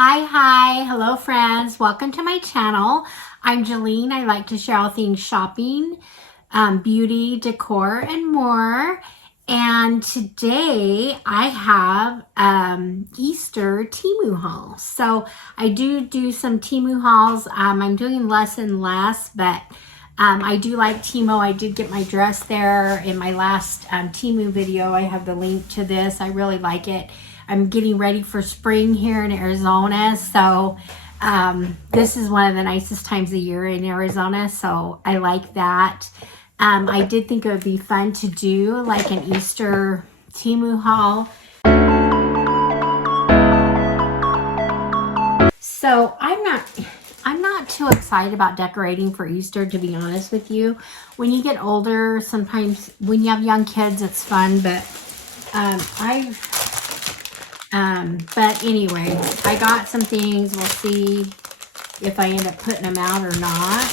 Hi, hello friends, welcome to my channel. I'm Jolene. I like to share all things shopping, beauty, decor, and more. And today I have Easter Temu haul. So I do some Temu hauls. I'm doing less and less, but I do like Temu. I did get my dress there in my last Temu video. I have the link to this. I really like it. I'm getting ready for spring here in Arizona, so this is one of the nicest times of year in Arizona, so I like that. I did think it would be fun to do like an Easter Temu haul. So I'm not too excited about decorating for Easter, to be honest with you. When you get older, sometimes when you have young kids, it's fun, but but anyway, I got some things. We'll see if I end up putting them out or not.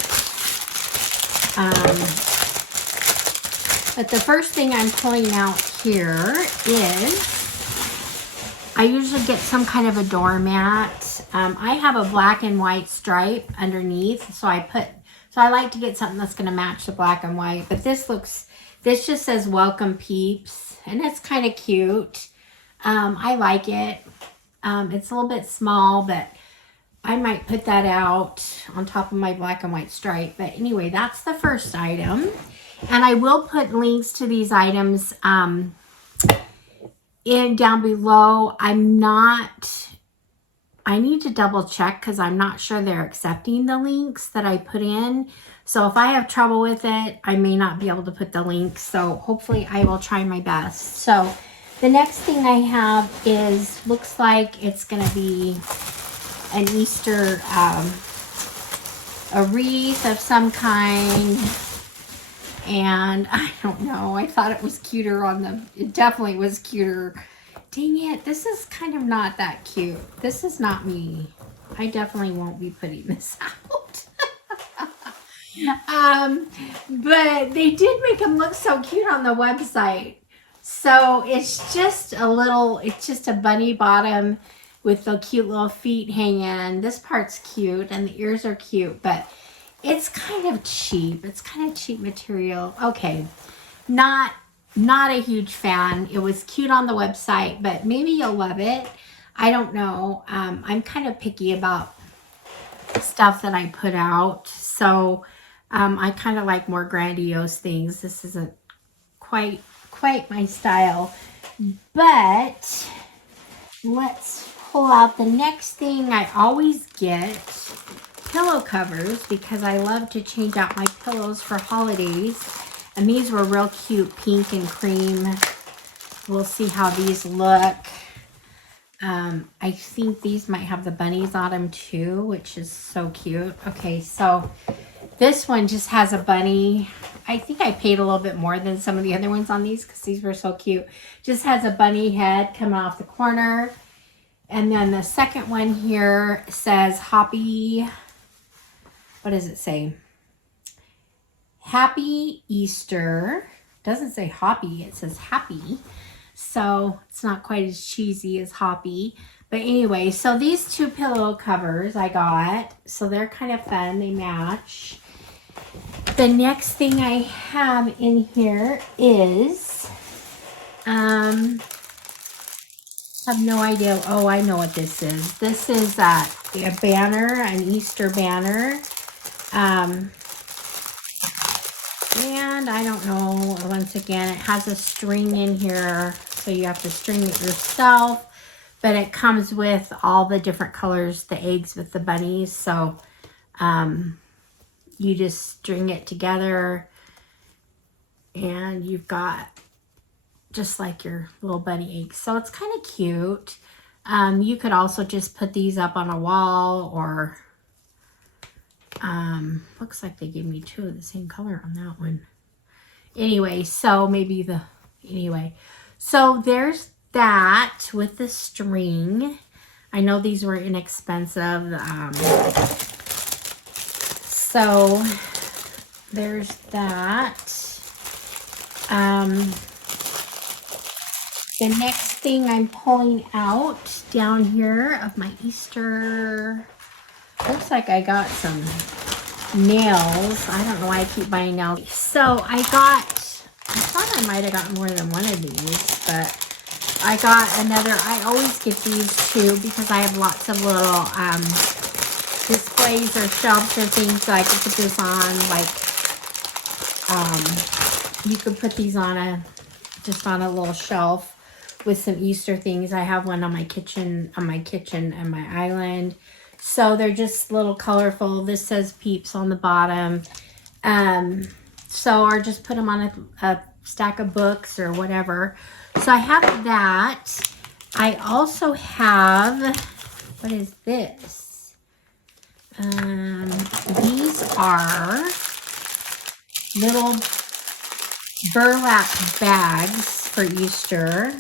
But the first thing I'm pulling out here is, I usually get some kind of a doormat. I have a black and white stripe underneath, so I like to get something that's going to match the black and white. But this just says welcome peeps, and it's kind of cute. I like it. It's a little bit small, but I might put that out on top of my black and white stripe. But anyway, that's the first item. And I will put links to these items down below. I need to double check because I'm not sure they're accepting the links that I put in. So if I have trouble with it, I may not be able to put the links. So hopefully I will try my best. So the next thing I have is, looks like it's going to be an Easter, a wreath of some kind. And I don't know, I thought it was cuter it definitely was cuter. Dang it, this is kind of not that cute. This is not me. I definitely won't be putting this out. But they did make them look so cute on the website. So it's just a bunny bottom with the cute little feet hanging. This part's cute and the ears are cute, but it's kind of cheap. It's kind of cheap material. Okay, not a huge fan. It was cute on the website, but maybe you'll love it. I don't know. I'm kind of picky about stuff that I put out. So I kind of like more grandiose things. This isn't quite my style, but let's pull out the next thing. I always get pillow covers because I love to change out my pillows for holidays, and these were real cute, pink and cream. We'll see how these look. I think these might have the bunnies on them too, which is so cute. Okay, so this one just has a bunny. I think I paid a little bit more than some of the other ones on these because these were so cute. Just has a bunny head coming off the corner. And then the second one here says Happy, what does it say? Happy Easter. Doesn't say Hoppy, it says Happy. So it's not quite as cheesy as Hoppy. But anyway, so these two pillow covers I got. So they're kind of fun, they match. The next thing I have in here is, I have no idea. Oh, I know what this is. This is a banner, an Easter banner. And I don't know, once again, it has a string in here, so you have to string it yourself. But it comes with all the different colors, the eggs with the bunnies. So, you just string it together and you've got just like your little bunny eggs. So it's kind of cute. You could also just put these up on a wall, or looks like they gave me two of the same color on that one. Anyway, so so there's that with the string. I know these were inexpensive. So there's that. The next thing I'm pulling out down here of my Easter, looks like I got some nails. I don't know why I keep buying nails. So I thought I might have gotten more than one of these, but I got another. I always get these too because I have lots of little displays or shelves or things, so I can put this on. Like you could put these on just on a little shelf with some Easter things. I have one on my kitchen and my island. So they're just little colorful. This says Peeps on the bottom. So or just put them on a stack of books or whatever. So I have that. I also have, what is this? These are little burlap bags for Easter.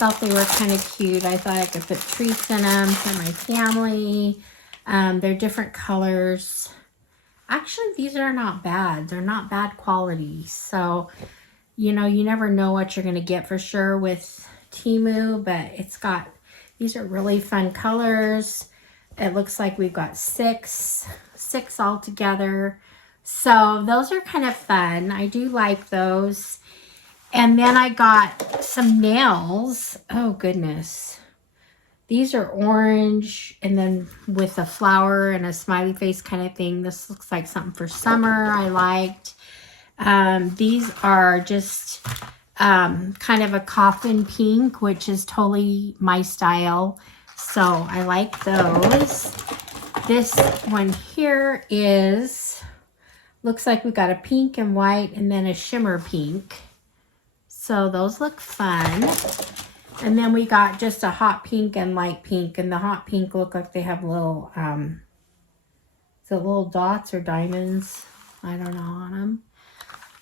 Thought they were kind of cute. I thought I could put treats in them for my family. They're different colors. Actually, these are not bad. They're not bad quality. So, you know, you never know what you're going to get for sure with Temu, but these are really fun colors. It looks like we've got six all together. So those are kind of fun. I do like those. And then I got some nails. Oh, goodness. These are orange and then with a flower and a smiley face kind of thing. This looks like something for summer I liked. These are just kind of a coffin pink, which is totally my style. So I like those. This one here looks like we got a pink and white and then a shimmer pink. So those look fun. And then we got just a hot pink and light pink. And the hot pink look like they have little, is it little dots or diamonds? I don't know on them.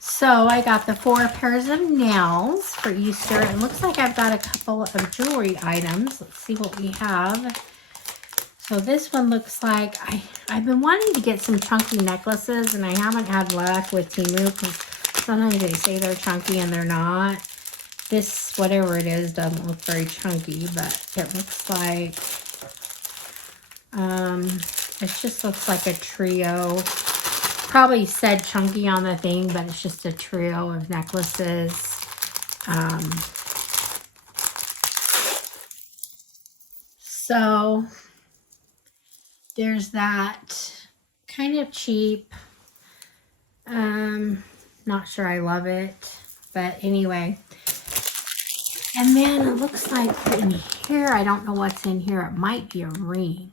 So I got the 4 pairs of nails for Easter. It looks like I've got a couple of jewelry items. Let's see what we have. So this one looks like, I've been wanting to get some chunky necklaces and I haven't had luck with Temu because sometimes they say they're chunky and they're not. This, whatever it is, doesn't look very chunky, but it looks like, it just looks like a trio. Probably said chunky on the thing, but it's just a trio of necklaces. So there's that. Kind of cheap. Not sure I love it, but anyway. And then it looks like in here, I don't know what's in here. It might be a ring.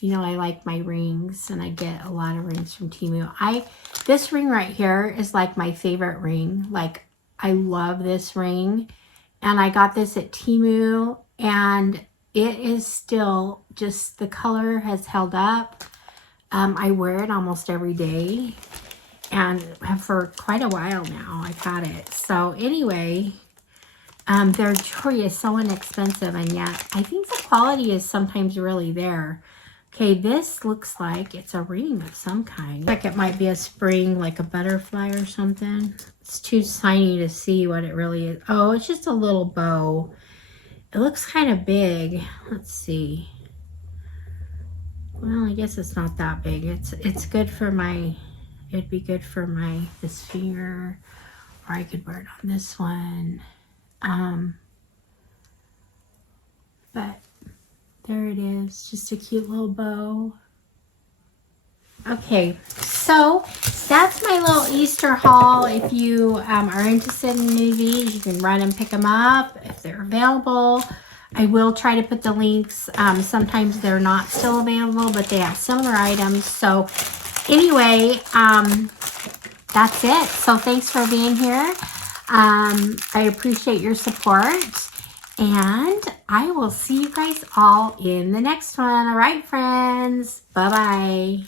You know, I like my rings and I get a lot of rings from Temu. This ring right here is like my favorite ring. Like, I love this ring. And I got this at Temu and it is still just, the color has held up. I wear it almost every day. And for quite a while now, I've had it. So anyway, their jewelry is so inexpensive, and yet I think the quality is sometimes really there. Okay, this looks like it's a ring of some kind. Like it might be a spring, like a butterfly or something. It's too tiny to see what it really is. Oh, it's just a little bow. It looks kind of big. Let's see. Well, I guess it's not that big. It's good for my, it'd be good for this finger, or I could wear it on this one. But there it is, just a cute little bow. Okay, so that's my little Easter haul. If you are interested in these, you can run and pick them up if they're available. I will try to put the links. Sometimes they're not still available, but they have similar items. So anyway, that's it. So thanks for being here. I appreciate your support. And I will see you guys all in the next one. All right, friends. Bye-bye.